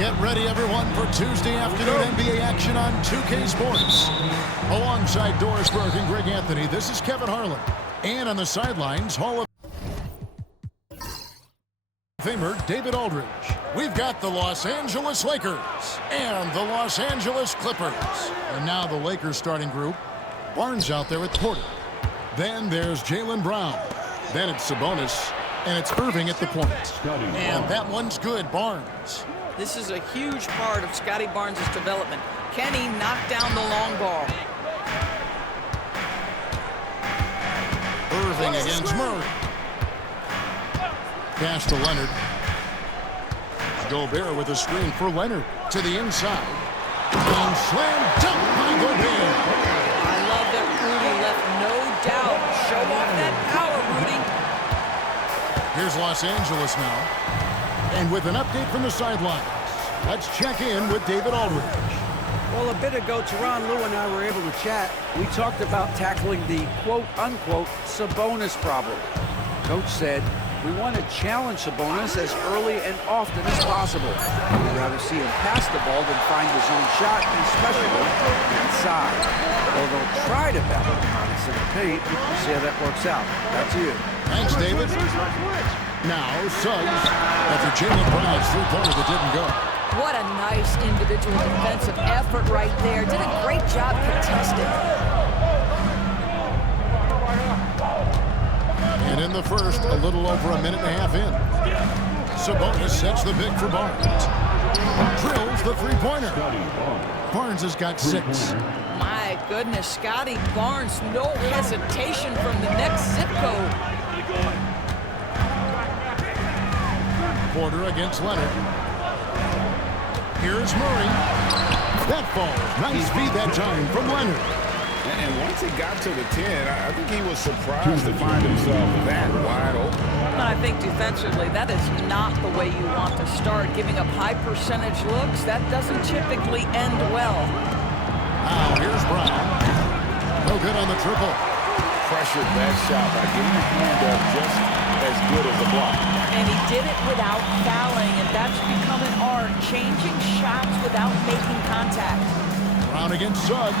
Get ready, everyone, for Tuesday afternoon NBA action on 2K Sports. Alongside Doris Burke and Greg Anthony, this is Kevin Harlan. And on the sidelines, Hall of Famer David Aldridge. We've got the Los Angeles Lakers and the Los Angeles Clippers. And now the Lakers starting group. Barnes out there at Porter. Then there's Jaylen Brown. Then it's Sabonis. And it's Irving at the point. And that one's good, Barnes. This is a huge part of Scotty Barnes' development. Can he knock down the long ball? Irving against Murray. Pass to Leonard. Gobert with a screen for Leonard to the inside. And slam dunk by Gobert. I love that Rudy left no doubt. Show off that power, Rudy. Here's Los Angeles now. And with an update from the sidelines, let's check in with David Aldridge. Well, a bit ago, Teron, Lou, and I were able to chat. We talked about tackling the quote-unquote Sabonis problem. Coach said, we want to challenge Sabonis as early and often as possible. We'd rather see him pass the ball than find his own shot, especially inside. Or they'll try to battle him in the paint. We'll see how that works out. Back to you. Thanks, David. Now, Suggs after Jaylen Brown's three-pointer that didn't go. What a nice individual defensive effort right there. Did a great job contesting. And in the first, a little over a minute and a half in. Sabonis sets the pick for Barnes. Drills the three-pointer. Barnes has got 6. My goodness, Scotty Barnes, no hesitation from the next zip code. Porter against Leonard. Here's Murray. That falls. Nice feed that time from Leonard. And once he got to the 10, I think he was surprised to find himself that wide open. I think defensively, that is not the way you want to start. Giving up high percentage looks, that doesn't typically end well. Now here's Brown. No good on the triple. Pressured that shot by getting a hand up just as good as a block. And he did it without fouling, and that's become an art, changing shots without making contact. Brown against Suggs.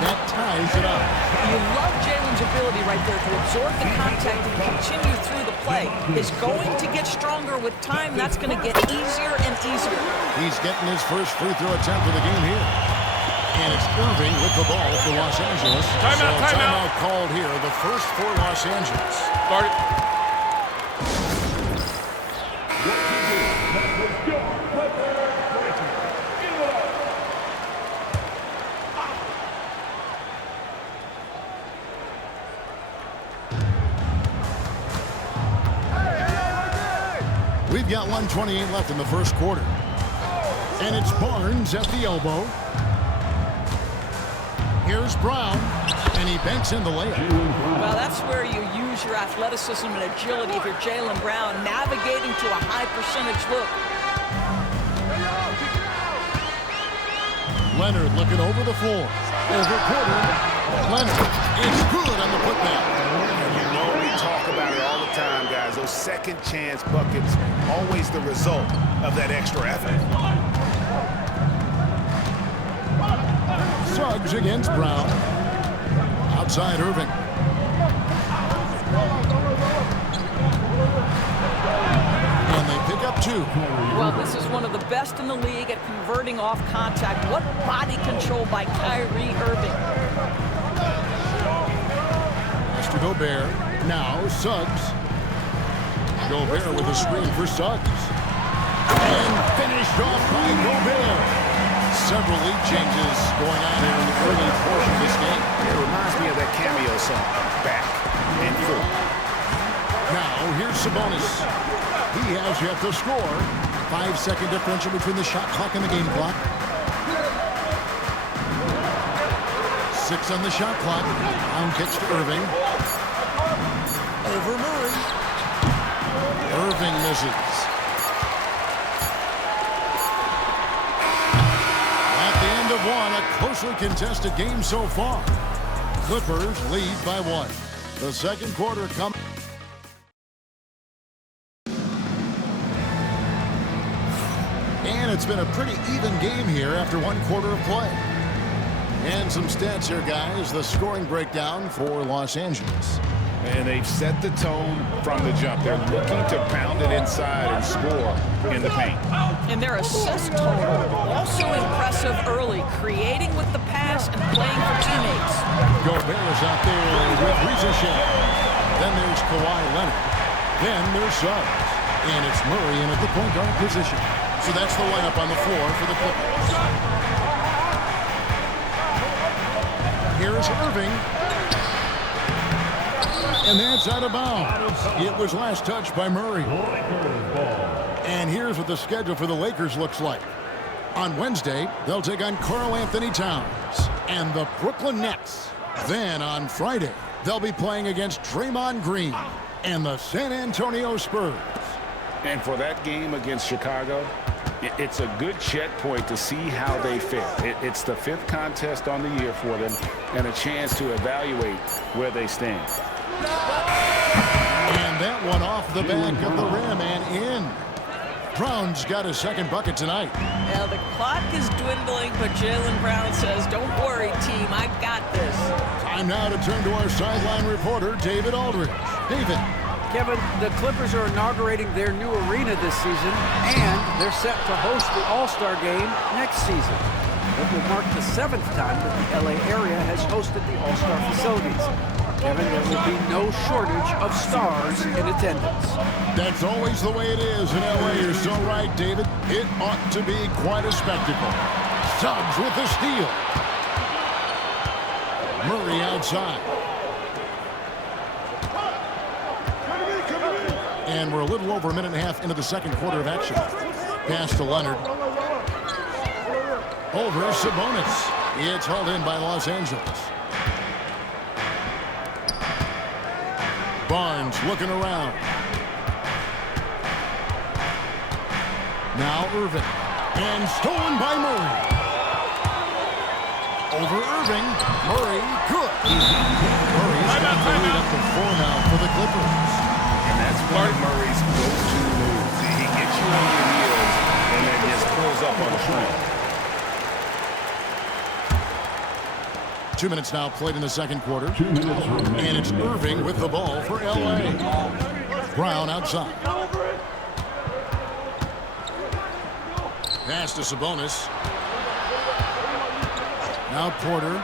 That ties it up. You love Jaylen's ability right there to absorb the contact and continue through the play. It's going to get stronger with time. That's going to get easier and easier. He's getting his first free throw attempt of the game here. And it's Irving with the ball for Los Angeles. Timeout called here. The first for Los Angeles. Start it. We've got 1:28 left in the first quarter. And it's Barnes at the elbow. Here's Brown, and he banks in the layup. Well, that's where you use your athleticism and agility if you're Jaylen Brown, navigating to a high percentage look. Leonard looking over the floor. Over Porter. Leonard, it's good on the putback. You know we talk about it all the time, guys. Those second chance buckets, always the result of that extra effort. Suggs against Brown. Outside Irving. And they pick up 2. Well, this is one of the best in the league at converting off contact. What body control by Kyrie Irving. Mr. Gobert. Now Suggs. Gobert with a screen for Suggs. And finished off by Gobert. Several lead changes going on here in the early portion of this game. It reminds me of that cameo song, Back and Forth. Now, here's Sabonis. He has yet to score. 5-second differential between the shot clock and the game clock. 6 on the shot clock. Brown kicks to Irving. Over Murray. Irving misses. Of 1, a closely contested game so far. Clippers lead by 1. The second quarter comes. It's been a pretty even game here after one quarter of play. And some stats here, guys. The scoring breakdown for Los Angeles. And they've set the tone from the jump. They're looking to pound it inside and score in the paint. And their assist total also impressive early, creating with the pass and playing for teammates. Gobert is out there with Ricochet. Then there's Kawhi Leonard. Then there's Suggs. And it's Murray in at the point guard position. So that's the lineup on the floor for the Clippers. Here's Irving. And that's out of bounds. It was last touched by Murray. And here's what the schedule for the Lakers looks like. On Wednesday, they'll take on Karl Anthony Towns and the Brooklyn Nets. Then on Friday, they'll be playing against Draymond Green and the San Antonio Spurs. And for that game against Chicago, it's a good checkpoint to see how they fare. It's the 5th contest on the year for them and a chance to evaluate where they stand. And that one off the back of the rim and in. Brown's got his second bucket tonight. Now the clock is dwindling, but Jaylen Brown says, don't worry, team, I got this. Time now to turn to our sideline reporter, David Aldridge. David. Kevin, the Clippers are inaugurating their new arena this season, and they're set to host the All-Star Game next season. It will mark the 7th time that the LA area has hosted the All-Star facilities. Kevin, there will be no shortage of stars in attendance. That's always the way it is in LA. You're so right, David. It ought to be quite a spectacle. Suggs with the steal. Murray outside. And we're a little over a minute and a half into the second quarter of action. Pass to Leonard. Over Sabonis. It's hauled in by Los Angeles. Barnes looking around. Now Irving. And stolen by Murray. Over Irving. Murray, good. Murray's got the lead up to 4 now for the Clippers. And that's one of Murray's go-to moves. He gets you on your heels and then just pulls up on the swing. 2 minutes now played in the second quarter. And it's Irving with the ball for LA. Brown outside. Pass to Sabonis. Now Porter.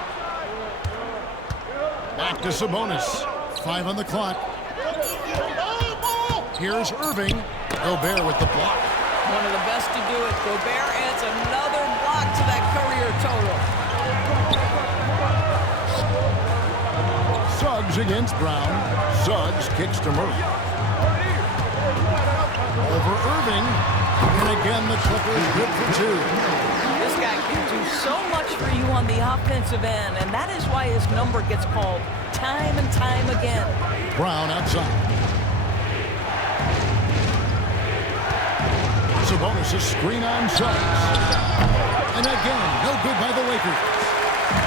Back to Sabonis. 5 on the clock. Here's Irving. Gobert with the block. One of the best to do it. Gobert adds another block to that career total. Suggs against Brown. Suggs kicks to Murray. Over Irving. And again, the Clippers good for 2. This guy can do so much for you on the offensive end, and that is why his number gets called time and time again. Brown outside. Sabonis' screen on Suggs. And again, no good by the Lakers.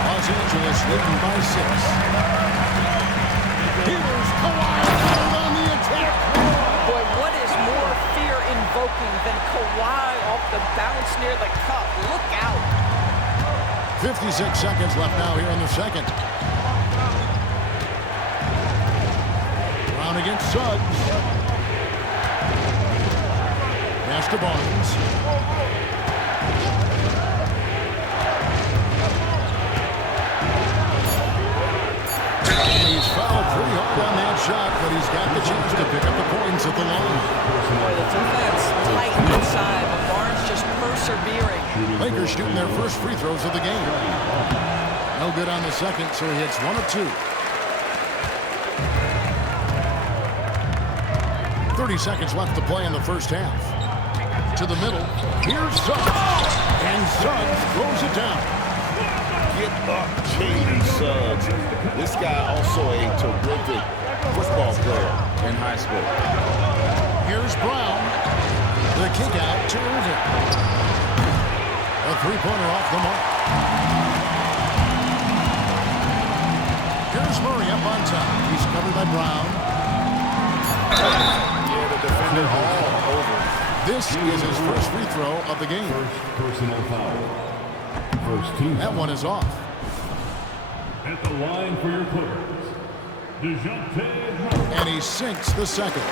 Los Angeles leading by 6. Here's Kawhi Leonard on the attack. Boy, what is more fear-invoking than Kawhi off the bounce near the cup? Look out. 56 seconds left now here in the second. Brown against Suggs. Pass to Barnes. And he's fouled pretty hard on that shot, but he's got the chance to pick up the points at the line. Boy, the defense tight inside, but Barnes just persevering. Lakers shooting their first free throws of the game. No good on the second, so he hits 1 of 2. 30 seconds left to play in the first half. To the middle. Here's Suggs. And Suggs throws it down. Get up, Jalen Suggs. This guy also a terrific football player in high school. Here's Brown. The kick out to Irving. A three-pointer off the mark. Here's Murray up on top. He's covered by Brown. Yeah, the defender all over. This is his first free throw of the game. First personal foul. First team. That one is off. At the line for your Clippers, DeJounte Murray. And he sinks the second.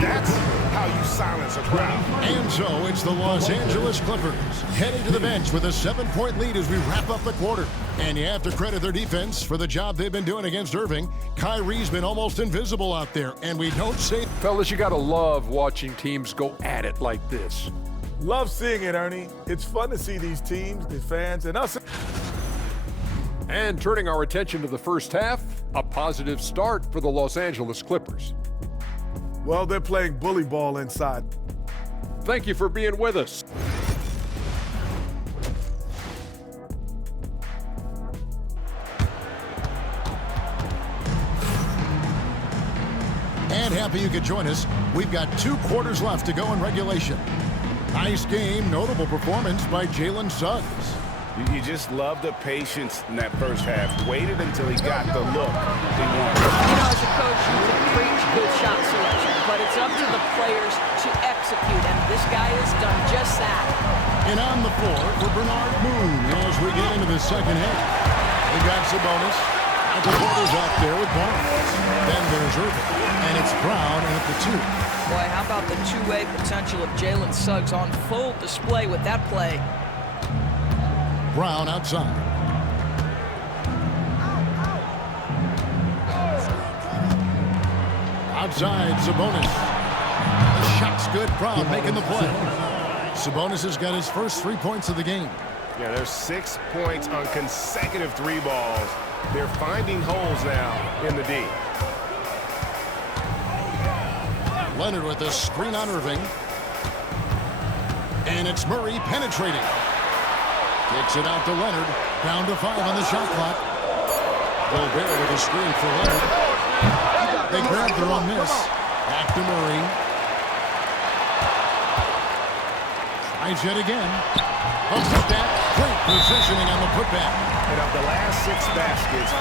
That's how you silence a crowd. And so it's the Los Angeles Clippers heading to the bench with a 7-point lead as we wrap up the quarter. And you have to credit their defense for the job they've been doing against Irving. Kyrie's been almost invisible out there, and we don't say... Fellas, you gotta love watching teams go at it like this. Love seeing it, Ernie. It's fun to see these teams, these fans, and us. And turning our attention to the first half, a positive start for the Los Angeles Clippers. Well, they're playing bully ball inside. Thank you for being with us. And happy you could join us. We've got 2 quarters left to go in regulation. Nice game, notable performance by Jalen Suggs. You just love the patience in that first half. Waited until he got the look he wanted. You know, as a coach, you can preach good shot selection, but it's up to the players to execute, and this guy has done just that. And on the floor for Bernard Moon as we get into the second half. We got Sabonis. At the quarters out there with Barnes. Then there's Irving. And it's Brown at the 2. Boy, how about the two-way potential of Jalen Suggs on full display with that play? Brown outside. Outside, Sabonis. The shot's good. Brown making the play. Sabonis has got his first 3 points of the game. Yeah, there's 6 points on consecutive 3 balls. They're finding holes now in the D. Leonard with a screen on Irving. And it's Murray penetrating. Kicks it out to Leonard. Down to 5 on the shot clock. Gobert with a screen for Leonard. They grab their own miss. Back to Murray. Tries yet again. A putback. Great positioning on the putback. And of the last 6 baskets, 5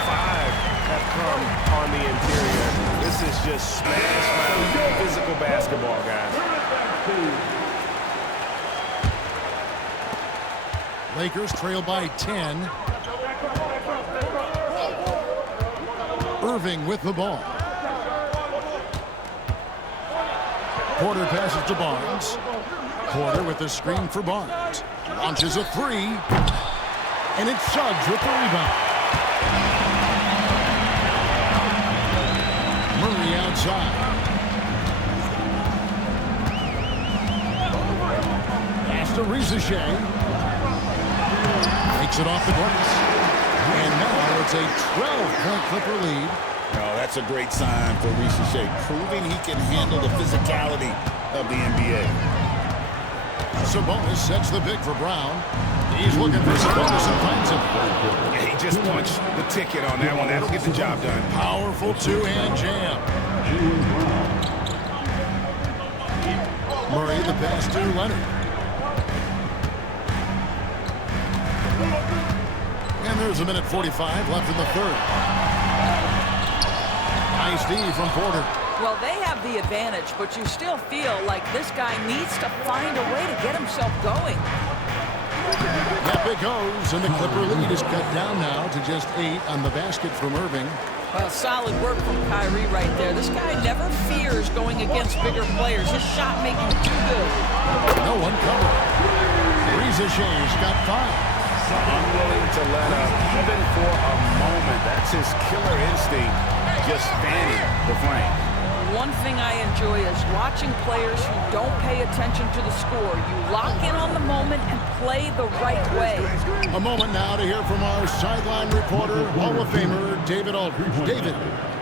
have come on the interior. This is just smash mouth physical basketball, guys. Lakers trail by 10. Irving with the ball. Porter passes to Barnes. Porter with the screen for Barnes. Launches a 3. And it's Suggs with the rebound. Murray outside. Pass to Ricochet. Takes it off the glass. And now it's a 12-point Clipper lead. Oh, that's a great sign for Ricochet, proving he can handle the physicality of the NBA. Sabonis sets the pick for Brown. He's looking for Sabonis and finds him. Yeah, he just punched the ticket on that one. That'll get the job done. Powerful 2-hand jam. Murray the pass to Leonard. And there's a minute 45 left in the third. Nice D from Porter. Well, they have the advantage, but you still feel like this guy needs to find a way to get himself going. Up it goes, and the Clipper lead is cut down now to just 8 on the basket from Irving. Well, solid work from Kyrie right there. This guy never fears going against bigger players. His shot making too good. No one covered. Ricochet's got 5. Unwilling to let up, even for a moment. That's his killer instinct, just fanning the flame. One thing I enjoy is watching players who don't pay attention to the score. You lock in on the moment and play the right way. A moment now to hear from our sideline reporter, Hall of Famer David Aldridge. David.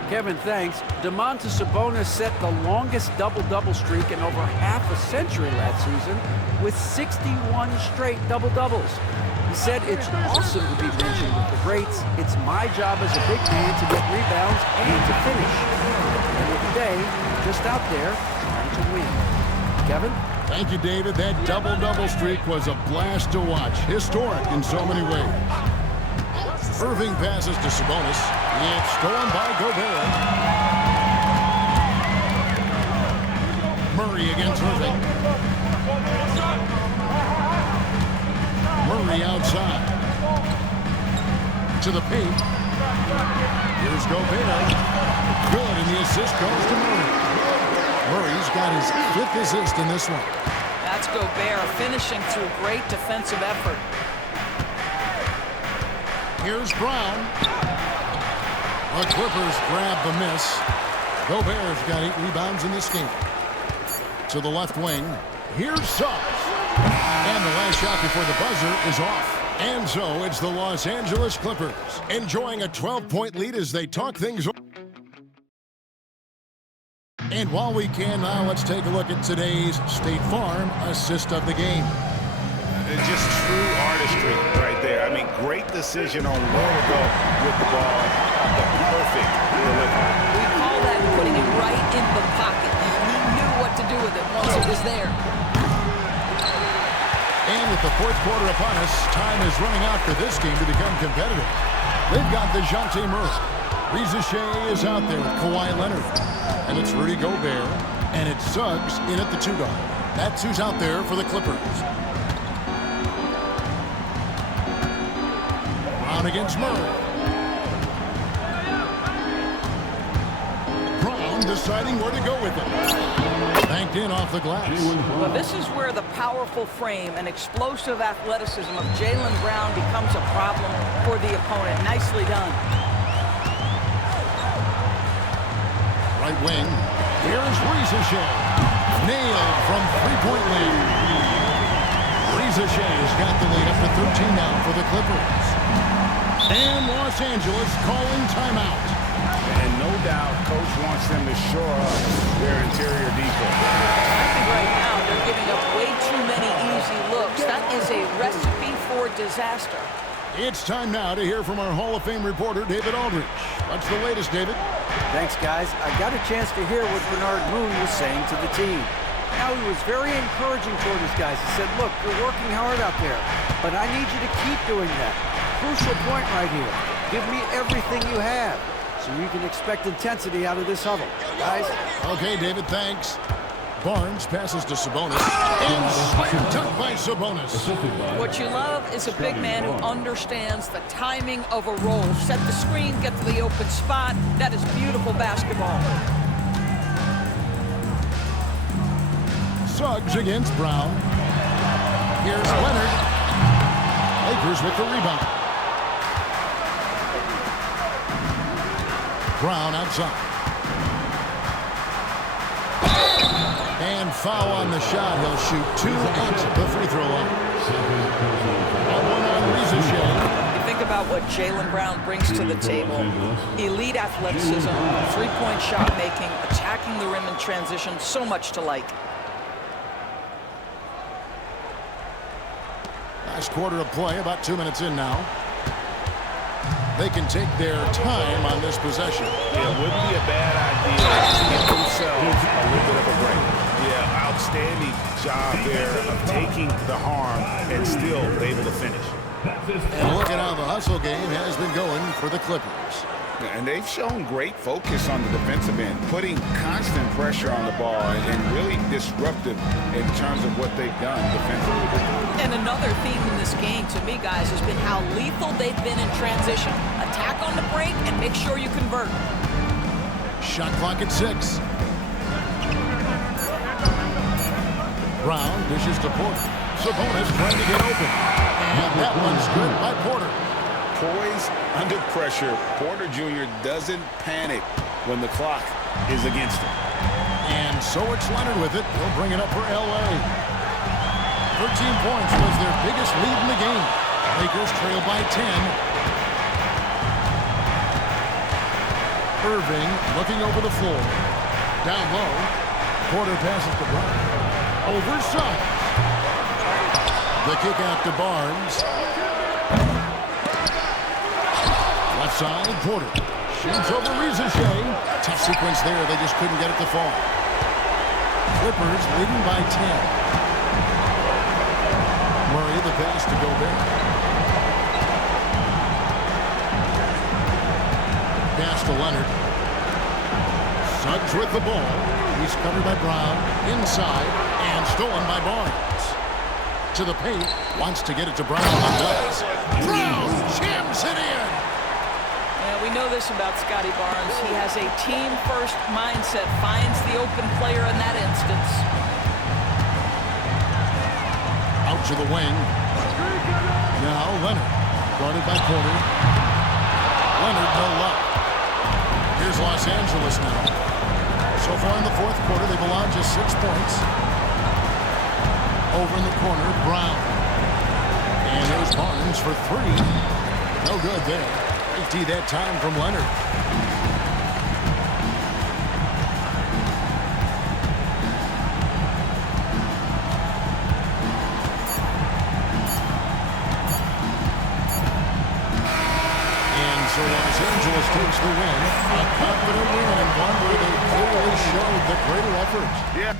Kevin, thanks. Domantas Sabonis set the longest double-double streak in over half a century last season with 61 straight double-doubles. He said it's awesome to be mentioned with the greats. It's my job as a big man to get rebounds and to finish. And today, just out there trying to win. Kevin? Thank you, David. That double-double streak was a blast to watch. Historic in so many ways. Irving passes to Sabonis. It's stolen by Gobert. Murray against Irving. Murray outside. To the paint. Here's Gobert. Good, and the assist goes to Murray. Murray's got his 5th assist in this one. That's Gobert finishing through great defensive effort. Here's Brown. The Clippers grab the miss. Gobert's got 8 rebounds in this game. To the left wing. Here's Suggs. And the last shot before the buzzer is off. And so it's the Los Angeles Clippers enjoying a 12-point lead as they talk things over. And while we can now, let's take a look at today's State Farm assist of the game. It's just true artistry right there. I mean, great decision on where to go with the ball. The perfect delivery. We call that putting it right in the pocket. He knew what to do with it once it was there. And with the 4th quarter upon us, time is running out for this game to become competitive. They've got DeJounte Murray. Reza Shea is out there with Kawhi Leonard. And it's Rudy Gobert. And it's Suggs in at the 2 guard. That's who's out there for the Clippers. Brown against Murray. Brown deciding where to go with it. Banked in off the glass. Well, this is where the powerful frame and explosive athleticism of Jaylen Brown becomes a problem for the opponent. Nicely done. Right wing. Here's Reza Shea. Nailed from 3-point land. Reza Shea's got the lead up to 13 now for the Clippers. And Los Angeles calling timeout. And no doubt, Coach wants them to shore up their interior defense. I think right now they're giving up way too many easy looks. That is a recipe for disaster. It's time now to hear from our Hall of Fame reporter, David Aldridge. What's the latest, David? Thanks, guys. I got a chance to hear what Bernard Moon was saying to the team. Now, he was very encouraging toward his guys. He said, look, you're working hard out there, but I need you to keep doing that. Crucial point right here. Give me everything you have so you can expect intensity out of this huddle. Guys? Okay, David, thanks. Barnes passes to Sabonis. And slammed dunk by Sabonis. What you love is a big man who understands the timing of a roll. Set the screen, get to the open spot. That is beautiful basketball. Suggs against Brown. Here's Leonard. Lakers with the rebound. Brown outside. And foul on the shot. He'll shoot 2 at the free throw line. And one on Reza Shea. You think about what Jaylen Brown brings to the table. Elite athleticism, 3-point shot making, attacking the rim in transition, so much to like. Last quarter of play, about 2 minutes in now. They can take their time on this possession. Yeah, it wouldn't be a bad idea to give themselves a little bit of a break. Yeah, outstanding job there of taking the harm and still able to finish. And look at how the hustle game has been going for the Clippers. And they've shown great focus on the defensive end, putting constant pressure on the ball and really disruptive in terms of what they've done defensively. And another theme in this game, to me, guys, has been how lethal they've been in transition. Attack on the break and make sure you convert. Shot clock at 6. Brown dishes to Porter. Sabonis trying to get open. And that one's good by Porter. Poised under pressure, Porter Jr. doesn't panic when the clock is against him. And so it's Leonard with it. He'll bring it up for L.A. 13 points was their biggest lead in the game. Lakers trail by 10. Irving looking over the floor. Down low. Porter passes to Brown. Over Suggs. The kick out to Barnes. Left side, Porter. Shoots over Reza Shea. Tough sequence there. They just couldn't get it to fall. Clippers leading by 10. Murray, the pass to Gobert. Pass to Leonard. Suggs with the ball. He's covered by Brown. Inside. And stolen by Barnes. To the paint. Wants to get it to Brown on the glass. Brown jams it in. Yeah, we know this about Scotty Barnes. He has a team-first mindset. Finds the open player in that instance. Out to the wing. Now Leonard. Guarded by Porter. Leonard no luck. Here's Los Angeles now. So far in the fourth quarter, they've allowed just 6 points. Over in the corner, Brown. And there's Barnes for 3. No good there. Safety that time from Leonard. And so Los Angeles takes the win. A confident win and one where they clearly showed the greater effort. Yeah.